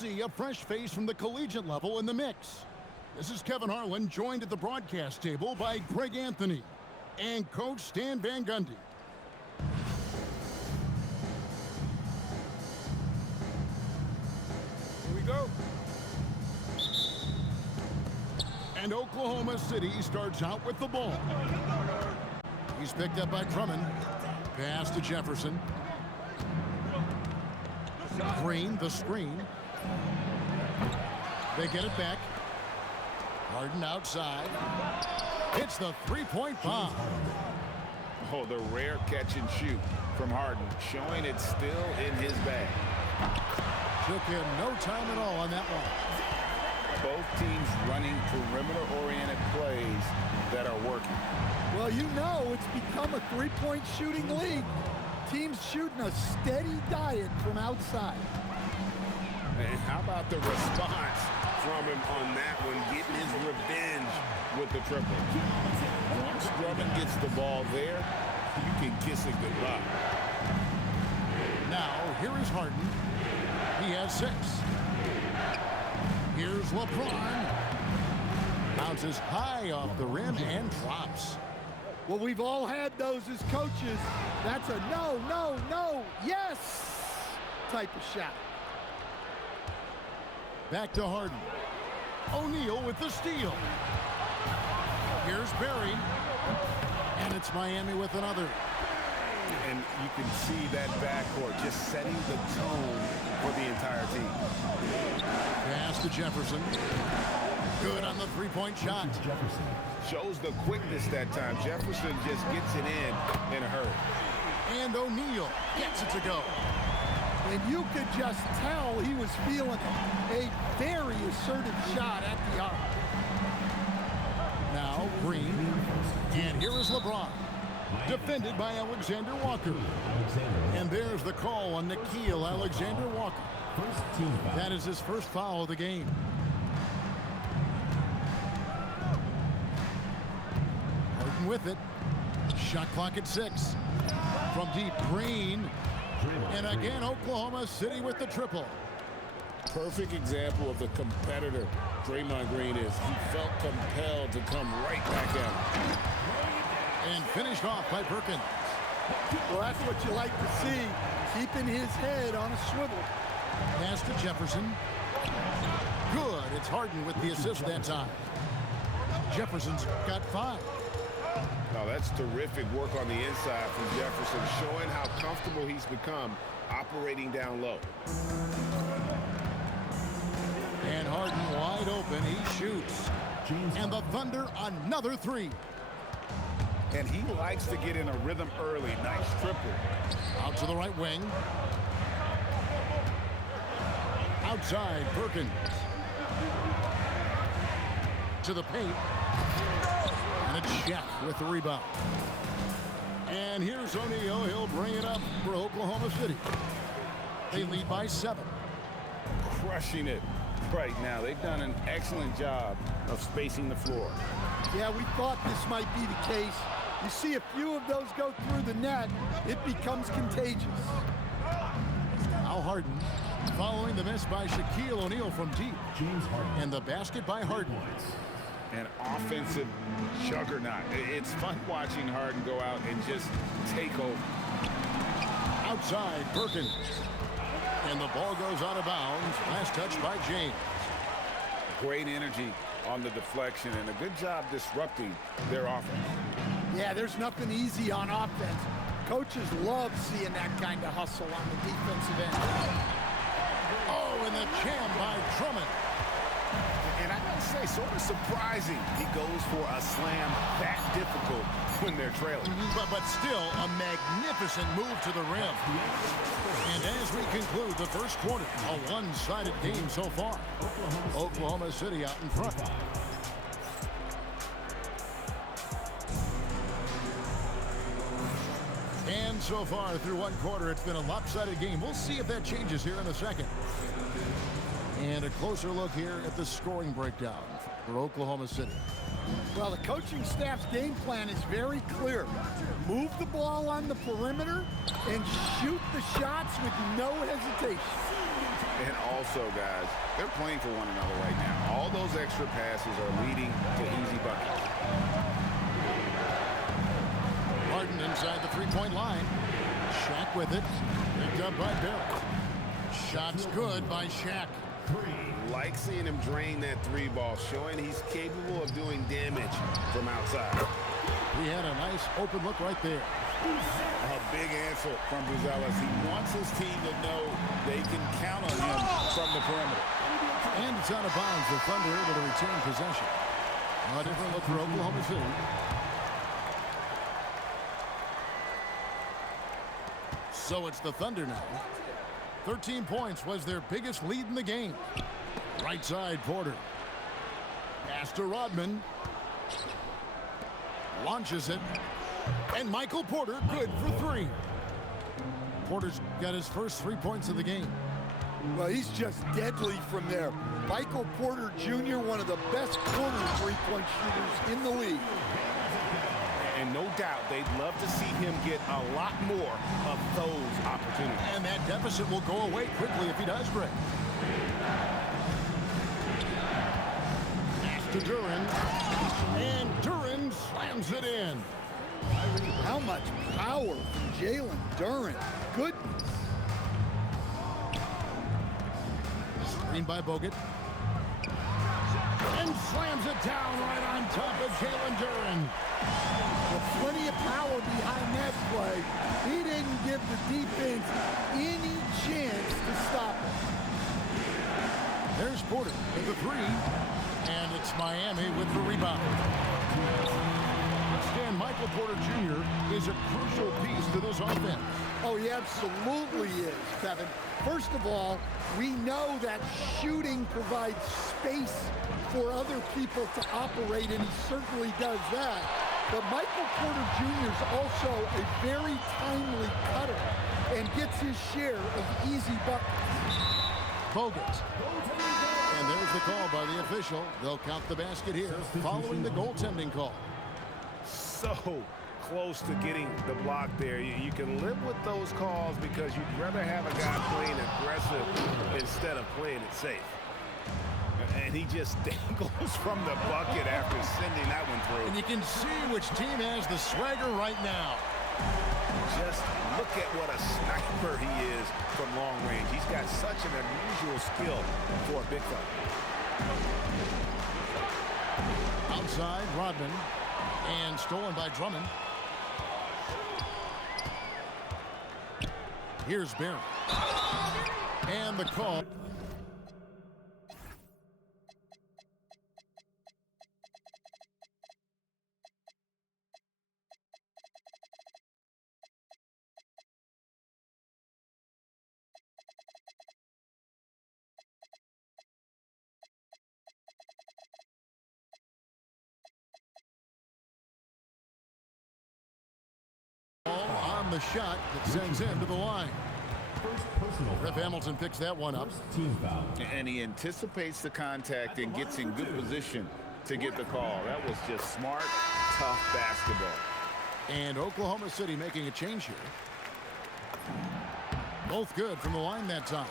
see a fresh face from the collegiate level in the mix. This is Kevin Harlan, joined at the broadcast table by Greg Anthony and Coach Stan Van Gundy. Here we go. And Oklahoma City starts out with the ball. He's picked up by Drummond. Pass to Jefferson. Green, the screen. They get it back. Harden outside. Hits the three-point bomb. Oh, the rare catch and shoot from Harden, showing it's still in his bag. Took him no time at all on that one. Both teams running perimeter-oriented plays that are working. Well, you know it's become a three-point shooting league. Teams shooting a steady diet from outside. And how about the response from him on that one, getting his revenge with the triple. Once Drummond gets the ball there, you can kiss it goodbye. Now, here is Harden. He has 6. Here's LeBron. Bounces high off the rim and drops. Well, we've all had those as coaches. That's a no, no, no, yes type of shot. Back to Harden. O'Neal with the steal. Here's Barry. And it's Miami with another. And you can see that backcourt just setting the tone for the entire team. Pass to Jefferson. Good on the three-point shot. Shows the quickness that time. Jefferson just gets it in a hurry. And O'Neal gets it to go. And you could just tell he was feeling a very assertive shot at the arc. Now Green. And here is LeBron. Defended by Alexander Walker. And there's the call on Nickeil Alexander-Walker. That is his first foul of the game. Harden with it. Shot clock at 6. From deep, Green. And again, Oklahoma City with the triple. Perfect example of the competitor Draymond Green is. He felt compelled to come right back at him. And finished off by Perkins. Well, that's what you like to see, keeping his head on a swivel. Pass to Jefferson. Good. It's Harden with the assist that time. Jefferson's got 5. Now that's terrific work on the inside from Jefferson, showing how comfortable he's become operating down low. And Harden wide open. He shoots. And the Thunder another 3. And he likes to get in a rhythm early. Nice triple. Out to the right wing. Outside, Perkins. To the paint. And it's Jeff with the rebound. And here's O'Neal. He'll bring it up for Oklahoma City. They lead by 7. Crushing it right now. They've done an excellent job of spacing the floor. Yeah, we thought this might be the case. You see a few of those go through the net, it becomes contagious. Now Harden, following the miss by Shaquille O'Neal from deep. And the basket by Harden. An offensive juggernaut. It's fun watching Harden go out and just take over. Outside, Perkins. And the ball goes out of bounds. Last touch by James. Great energy on the deflection and a good job disrupting their offense. Yeah, there's nothing easy on offense. Coaches love seeing that kind of hustle on the defensive end. Oh, and the jam by Drummond. And I gotta say, sort of surprising he goes for a slam that difficult when they're trailing. But still, a magnificent move to the rim. And as we conclude the first quarter, a one-sided game so far. Oklahoma City out in front. And so far through one quarter, it's been a lopsided game. We'll see if that changes here in a second. And a closer look here at the scoring breakdown for Oklahoma City. Well, the coaching staff's game plan is very clear. Move the ball on the perimeter and shoot the shots with no hesitation. And also, guys, they're playing for one another right now. All those extra passes are leading to easy buckets. Harden inside the three-point line. Shaq with it. Picked up by Barrett. Shot's good by Shaq. Like seeing him drain that three ball, showing he's capable of doing damage from outside. He had a nice open look right there. A big answer from Buzelis. He wants his team to know they can count on him from the perimeter. And it's out of bounds. The Thunder able to retain possession. A different look for Oklahoma City. So it's the Thunder now. 13 points was their biggest lead in the game. Right side, Porter. Pass to Rodman. Launches it. And Michael Porter good for three. Porter's got his first 3 points of the game. Well, he's just deadly from there. Michael Porter Jr., one of the best corner three-point shooters in the league. And no doubt they'd love to see him get a lot more of those opportunities. And that deficit will go away quickly if he does, Greg. Pass to Duren. And Duren slams it in. How much power from Jalen Duren. Goodness. Screen by Bogut. And slams it down right on top of Jalen Duren. With plenty of power behind that play, he didn't give the defense any chance to stop it. There's Porter with the three. And it's Miami with the rebound. Stan, Michael Porter Jr. is a crucial piece to this offense. Oh, he absolutely is, Kevin. First of all, we know that shooting provides space for other people to operate, and he certainly does that. But Michael Porter Jr. is also a very timely cutter and gets his share of easy buckets. Bogut. And there's the call by the official. They'll count the basket here following the goaltending call. So close to getting the block there. You can live with those calls because you'd rather have a guy playing aggressive instead of playing it safe. And he just dangles from the bucket after sending that one through. And you can see which team has the swagger right now. Just look at what a sniper he is from long range. He's got such an unusual skill for a big fella. Outside, Rodman. And stolen by Drummond. Here's Barrett. And the call. On the shot that sends him to the line. Ref Hamilton picks that one up. Team foul. And he anticipates the contact and gets in good position to get the call. That was just smart, tough basketball. And Oklahoma City making a change here. Both good from the line that time.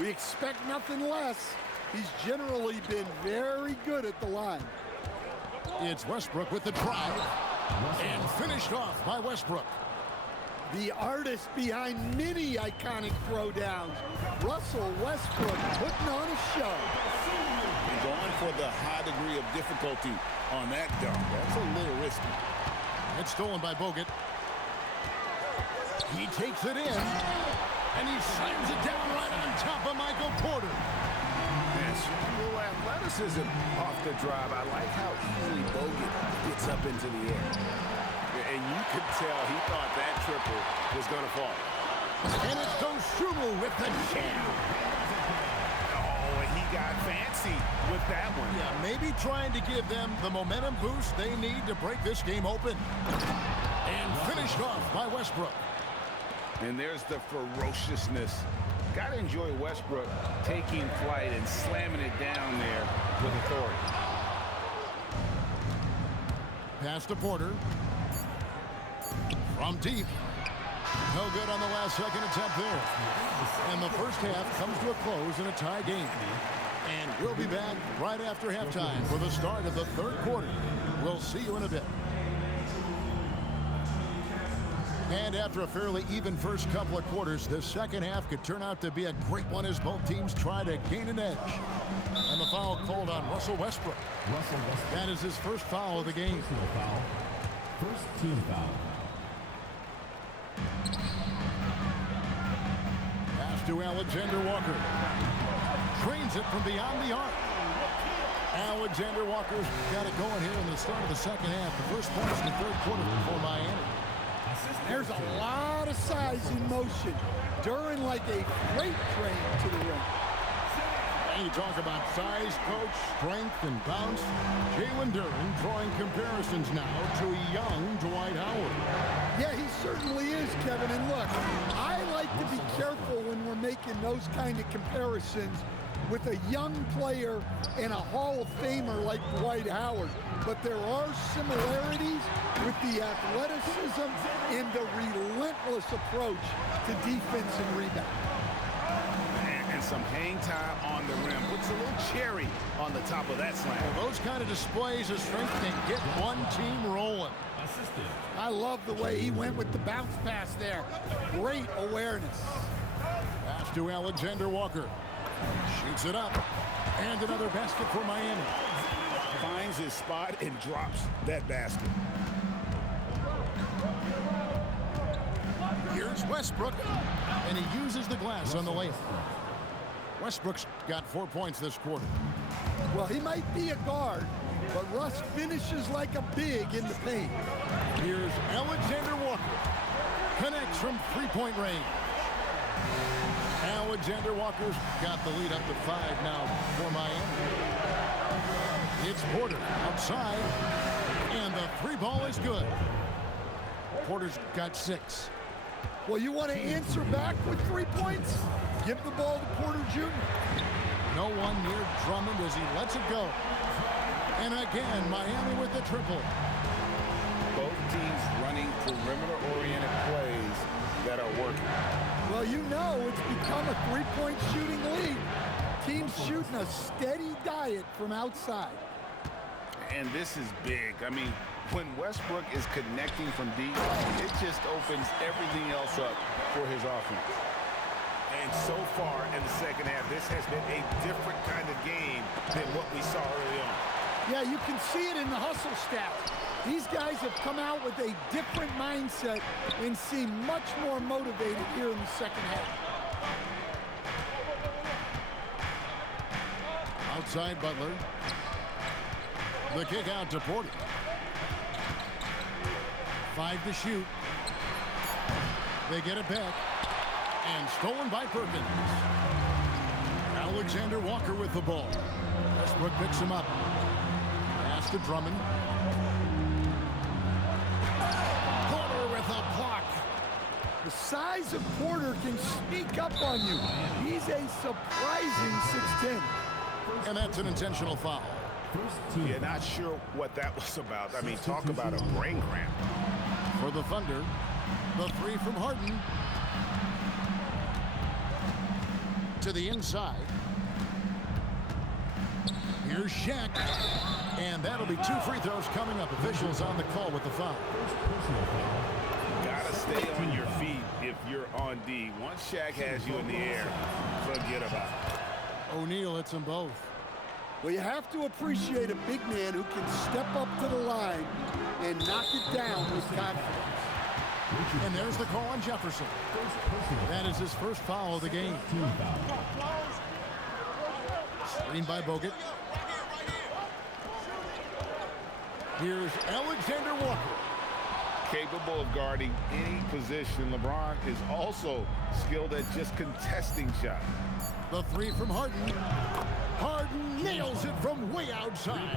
We expect nothing less. He's generally been very good at the line. It's Westbrook with the drive. And finished off by Westbrook. The artist behind many iconic throwdowns. Russell Westbrook putting on a show. And going for the high degree of difficulty on that dunk. That's a little risky. It's stolen by Bogut. He takes it in. And he slams it down right on top of Michael Porter. And a little athleticism off the drive. I like how easily Bogut gets up into the air. And you could tell he thought that triple was going to fall. And it's Dosunmu with the jam. Oh, and he got fancy with that one. Yeah, maybe trying to give them the momentum boost they need to break this game open. And finished off by Westbrook. And there's the ferociousness. Got to enjoy Westbrook taking flight and slamming it down there with authority. Pass to Porter. From deep. No good on the last second attempt there. And the first half comes to a close in a tie game. And we'll be back right after halftime for the start of the third quarter. We'll see you in a bit. And after a fairly even first couple of quarters, the second half could turn out to be a great one as both teams try to gain an edge. And the foul called on Russell Westbrook. That is his first foul of the game. First team foul. Pass to Alexander Walker. Drains it from beyond the arc. Alexander Walker's got it going here in the start of the second half. The first points in the third quarter for Miami. There's a lot of size in motion. Duren like a freight train to the rim. And you talk about size, coach, strength, and bounce. Jalen Duren drawing comparisons now to young Dwight Howard. Yeah, he certainly is, Kevin. And look, I like to be careful when we're making those kind of comparisons with a young player and a Hall of Famer like Dwight Howard. But there are similarities with the athleticism and the relentless approach to defense and rebound. And some hang time on the rim. Puts a little cherry on the top of that slam. Well, those kind of displays of strength can get one team rolling. I love the way he went with the bounce pass there. Great awareness. Pass to Alexander Walker. Shoots it up. And another basket for Miami. Finds his spot and drops that basket. Here's Westbrook. And he uses the glass on the layup. Westbrook's got 4 points this quarter. Well, he might be a guard, but Russ finishes like a big in the paint. Here's Alexander Walker. Connects from three-point range. Alexander Walker's got the lead up to 5 now for Miami. It's Porter outside, and the three ball is good. Porter's got 6. Well, you want to answer back with 3 points? Give the ball to Porter Jr. No one near Drummond as he lets it go. And again, Miami with the triple. Both teams running perimeter-oriented plays that are working. Well, you know it's become a three-point shooting league. Teams shooting a steady diet from outside. And this is big. I mean, when Westbrook is connecting from deep, it just opens everything else up for his offense. And so far in the second half, this has been a different kind of game than what we saw early on. Yeah, you can see it in the hustle stats. These guys have come out with a different mindset and seem much more motivated here in the second half. Outside Butler. The kick out to Porter. 5 to shoot. They get it back. And stolen by Perkins. Alexander Walker with the ball. Westbrook picks him up. Pass to Drummond. Porter with a block. The size of Porter can sneak up on you. He's a surprising 6'10". And that's an intentional foul. Yeah, not sure what that was about. I mean, talk about a brain cramp. For the Thunder, the three from Harden. To the inside. Here's Shaq. And that'll be 2 free throws coming up. Officials on the call with the foul. Gotta stay on your feet if you're on D. Once Shaq has you in the air, forget about it. O'Neal hits them both. Well, you have to appreciate a big man who can step up to the line and knock it down with confidence. And there's the call on Jefferson. That is his first foul of the game. Screen by Bogut. Here's Alexander Walker. Capable of guarding any position. LeBron is also skilled at just contesting shots. The three from Harden. Harden nails it from way outside.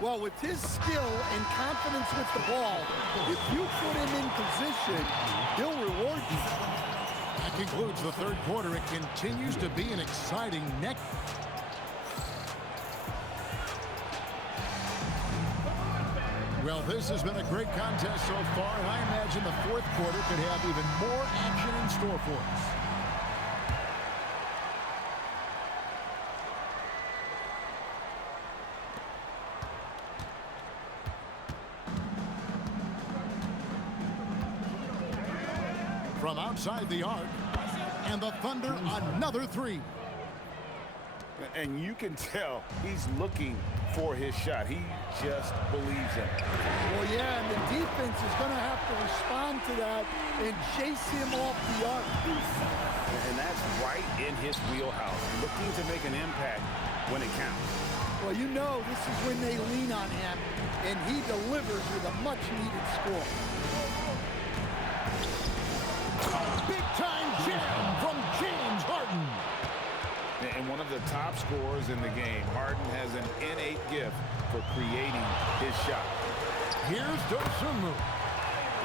Well, with his skill and confidence with the ball, if you put him in position, he'll reward you. That concludes the third quarter. It continues to be an exciting neck. Well, this has been a great contest so far, and I imagine the fourth quarter could have even more action in store for us. From outside the arc, and the Thunder another three. And you can tell he's looking for his shot. He just believes in it. Well, yeah, and the defense is going to have to respond to that and chase him off the arc. And that's right in his wheelhouse, looking to make an impact when it counts. Well, you know this is when they lean on him, and he delivers with a much-needed score. Big-time jam from James Harden. And one of the top scorers in the game, Harden has an innate gift for creating his shot. Here's Dosunmu.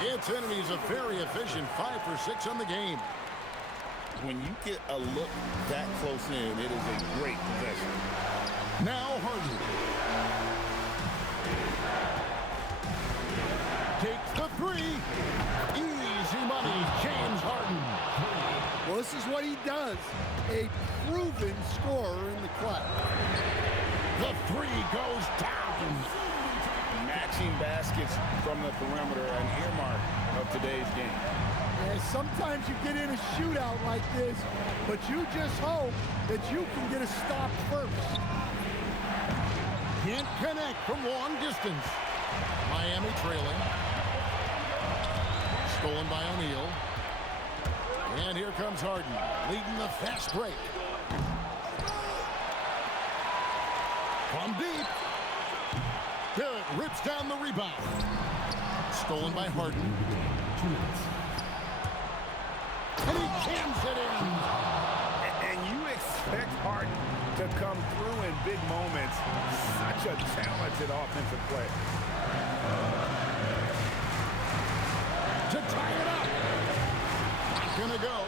He's a very efficient 5 for 6 on the game. When you get a look that close in, it is a great possession. Now Harden. Takes the three. Easy money, James Harden. Well, this is what he does. A proven scorer in the clutch. The three goes down. Matching baskets from the perimeter, an earmark of today's game. Yeah, sometimes you get in a shootout like this, but you just hope that you can get a stop first. Can't connect from long distance. Miami trailing. Stolen by O'Neal. And here comes Harden, leading the fast break. From deep. Barrett rips down the rebound. Stolen by Harden. And he jams it in. And you expect Harden to come through in big moments. Such a talented offensive player. To tie it up. Gonna go.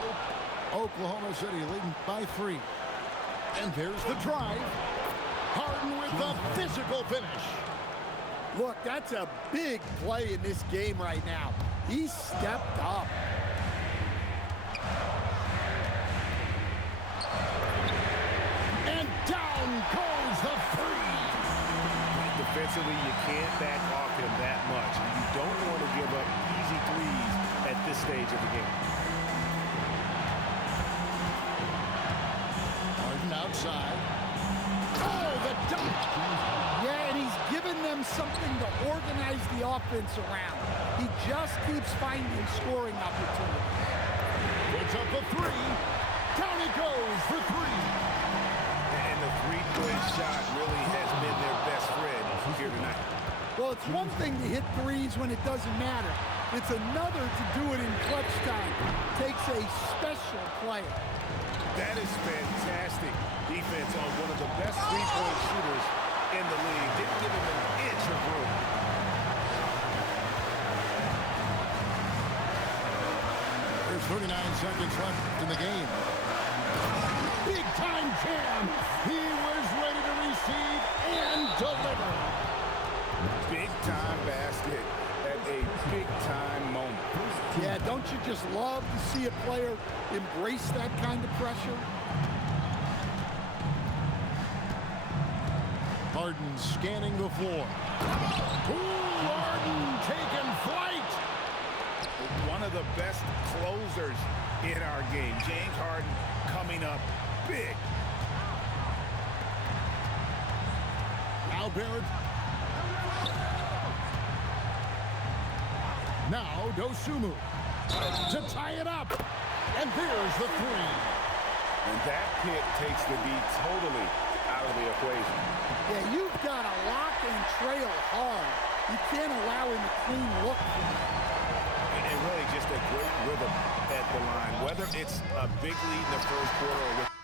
Oklahoma City leading by 3. And there's the drive. Harden with the physical finish. Look, that's a big play in this game right now. He stepped up. And down goes the three. Defensively, you can't back off him that much. You don't want to give up easy threes at this stage of the game. Harden outside. Oh, the dunk. Yeah, and he's given them something to organize the offense around. He just keeps finding scoring opportunities. Puts up a three. Down he goes for 3. And the three-point shot really has been their best friend here tonight. Well, it's one thing to hit threes when it doesn't matter. It's another to do it in clutch time. Takes a special player. That is fantastic defense on one of the best three-point shooters in the league. Didn't give him an inch of room. There's 39 seconds left in the game. Big time jam. He was ready to receive and deliver. Big time basket at a big time moment. Yeah, don't you just love to see a player embrace that kind of pressure? Harden scanning the floor. Ooh, Harden taking flight. One of the best closers in our game. James Harden coming up big. Now Barrett. Now Dosunmu to tie it up. And there's the three. And that pick takes the D totally out of the equation. Yeah, you've got to lock and trail hard. You can't allow him a clean look. And really just a great rhythm at the line. Whether it's a big lead in the first quarter or with